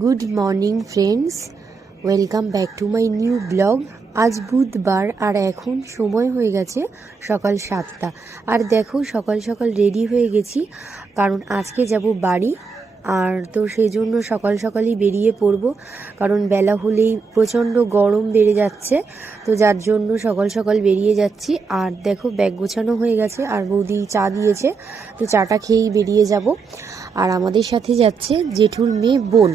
Good morning friends welcome back to my new blog আজ বুধবার আর এখন সময় হয়ে গেছে সকাল সাতটা। আর দেখো, সকাল সকাল রেডি হয়ে গেছি, কারণ আজকে যাব বাড়ি। আর তো সেই জন্য সকাল সকালই বেরিয়ে পড়ব। কারণ বেলা হলেই প্রচণ্ড গরম বেড়ে যাচ্ছে, তো যার জন্য সকাল সকাল বেরিয়ে যাচ্ছি। আর দেখো, ব্যাগ গোছানো হয়ে গেছে, আর বৌদি চা দিয়েছে, তো চাটা খেয়েই বেরিয়ে যাব। আর আমাদের সাথে যাচ্ছে জেঠুর মেয়ে বোন,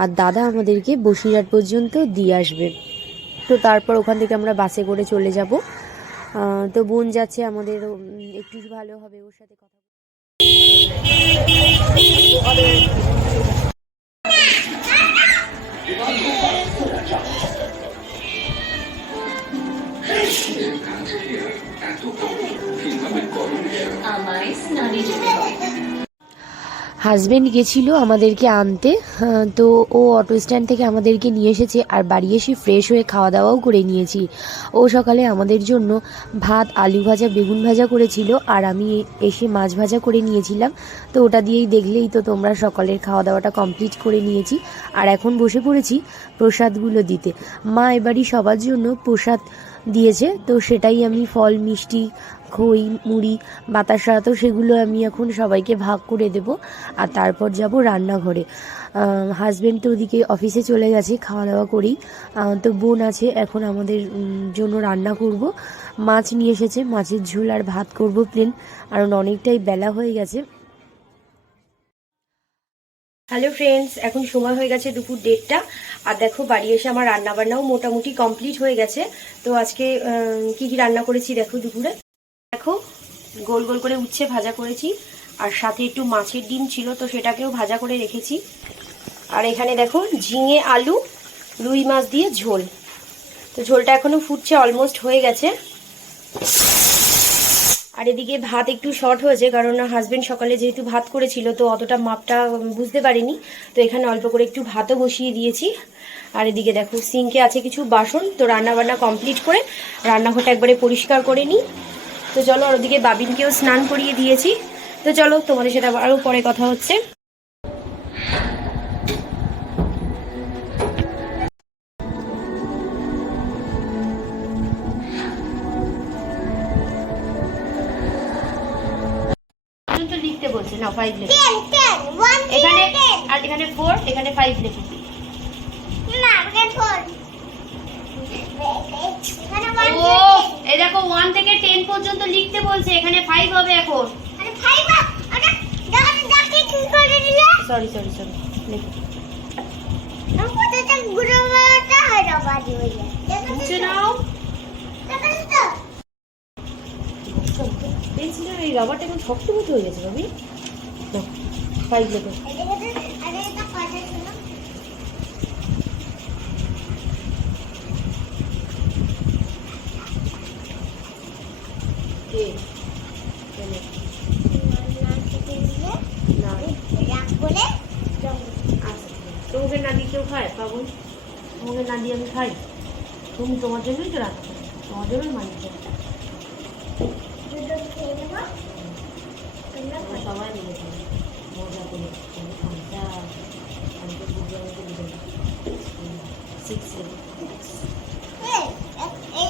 আর দাদা আমাদেরকে বসিরহাট পর্যন্ত দিয়ে আসবে। তো তারপর ওখান থেকে আমরা বাসে করে চলে যাব। তো বোন যাচ্ছে আমাদের একটু ভালো হবে, ওর সাথে কথা আমায় স্নানে যেতে হবে হাজবেন্ড গেছিল আমাদেরকে আনতে তো ও অটো স্ট্যান্ড থেকে আমাদেরকে নিয়ে এসেছে আর বাড়ি এসে ফ্রেশ হয়ে খাওয়া দাওয়াও করে নিয়েছি। ও সকালে আমাদের জন্য ভাত, আলু ভাজা, বেগুন ভাজা করেছিল আর আমি এসে মাছ ভাজা করে নিয়েছিলাম। তো ওটা দিয়েই দেখলেই তো তোমরা সকালের খাওয়া দাওয়াটা কমপ্লিট করে নিয়েছি। আর এখন বসে পড়েছি প্রসাদগুলো দিতে। মা এবারই সবার জন্য প্রসাদ দিয়েছে। তো সেটাই আমি ফল মিষ্টি খই মুড়ি বাতাসা তো সেগুলো আমি এখন সবাইকে ভাগ করে দেব আর তারপর যাব রান্নাঘরে। হাজব্যান্ড তো ওদিকে অফিসে চলে গেছে খাওয়া দাওয়া আহ, তো বোন আছে এখন আমাদের জন্য রান্না করব। মাছ নিয়ে এসেছে মাছের ঝোল আর ভাত করব প্লেন কারণ অনেকটাই বেলা হয়ে গেছে। হ্যালো ফ্রেন্ডস এখন সময় হয়ে গেছে দুপুর দেড়টা। আর দেখো, বাড়ি এসে আমার রান্না বান্নাও মোটামুটি কমপ্লিট হয়ে গেছে। তো আজকে কি কি রান্না করেছি দেখো দুপুরে? দেখো, গোল গোল করে উচ্ছে ভাজা করেছি। আর সাথে একটু মাছের ডিম ছিল, তো সেটাকেও ভাজা করে রেখেছি। আর এখানে দেখো, ঝিঙে, আলু, রুই মাছ দিয়ে ঝোল। তো ঝোলটা এখনও ফুটছে অলমোস্ট হয়ে গেছে। আর এদিকে ভাত একটু শর্ট হয়েছে, কারণ হাজবেন্ড সকালে যেহেতু ভাত করেছিল, তো অতটা মাপটা বুঝতে পারিনি। তো এখানে অল্প করে একটু ভাতও বসিয়ে দিয়েছি। আর এদিকে দেখো সিঙ্কে আছে কিছু বাসন, তো রান্না বান্না কমপ্লিট করে রান্নাঘরটা একবারে পরিষ্কার করে নিই। তো চলো আর ওদিকে বাবিনকেও স্নান করিয়ে দিয়েছি। তো চলো, তোমাদের সাথে আরও পরে কথা হচ্ছে। লিখতে বলছে? না ফাইভ লেখো। এখানে আর এখানে ফোর এখানে ফাইভ লেখো। এই দেখো ওয়ান থেকে টেন পর্যন্ত লিখতে বলছে এখানে ফাইভ হবে এখন? সরি সরি সরি লেখো ঘুরে বেড়াতে হায়দ্রাবাদে হয়ে যায়। দেখো তো মুছে তো, নাও দেখো তো তো। পেন্সিলের এই রাবারটা এখন শক্ত মতো হয়ে গেছে ভাবি ফাইভ লেখো তোমাকে না দিয়ে কেউ খায়, পাগল? তোমাকে না দিয়ে আমি খাই। তুমি তোমার জন্যই তো করো, তোমার জন্যই মানিয়ে দুটো খেয়ে নেব। তোমরা সবাই মিলে খাই মজা করে খামটা আমি তো বুঝে আমাকে দিলাম সিক্স এই, এই,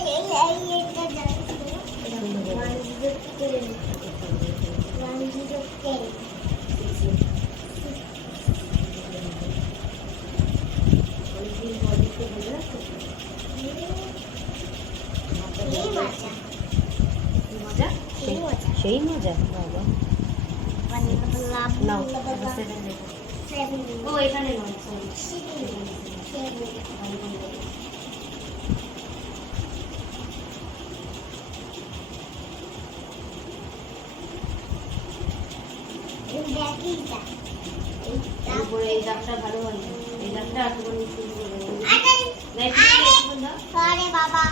মজা। সেই মজা বাবা নাও ও এখানে এই দাগটা ভালো হয় এই দাগটা। আরে, বাবা।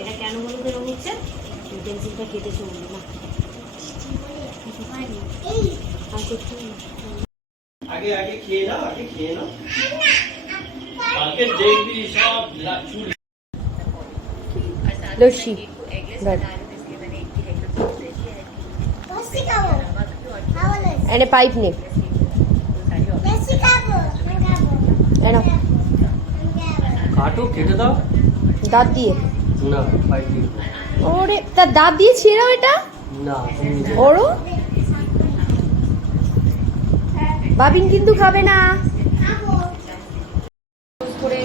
এটা কেন বলো তো এরকম হচ্ছে পেন্সিলটা কেটে চলবে না? আগে আগে খেয়ে নাও আগে খেয়ে নাও। কালকে দেখবি সব চুরি লস্যি এনে পাইপ নে। এনো। কেটে দাও। দাঁত দিয়ে। না পাইপ দিয়ে। ওরে তার দাঁত দিয়ে ছিঁড়াও এটা। না ওরও? বাবিন কিন্তু খাবে না। করে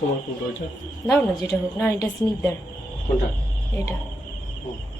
তোমার কোনটা ওইটা? দাও না যেটা হোক। না এটা স্নিগ্ধার কোনটা? এটা।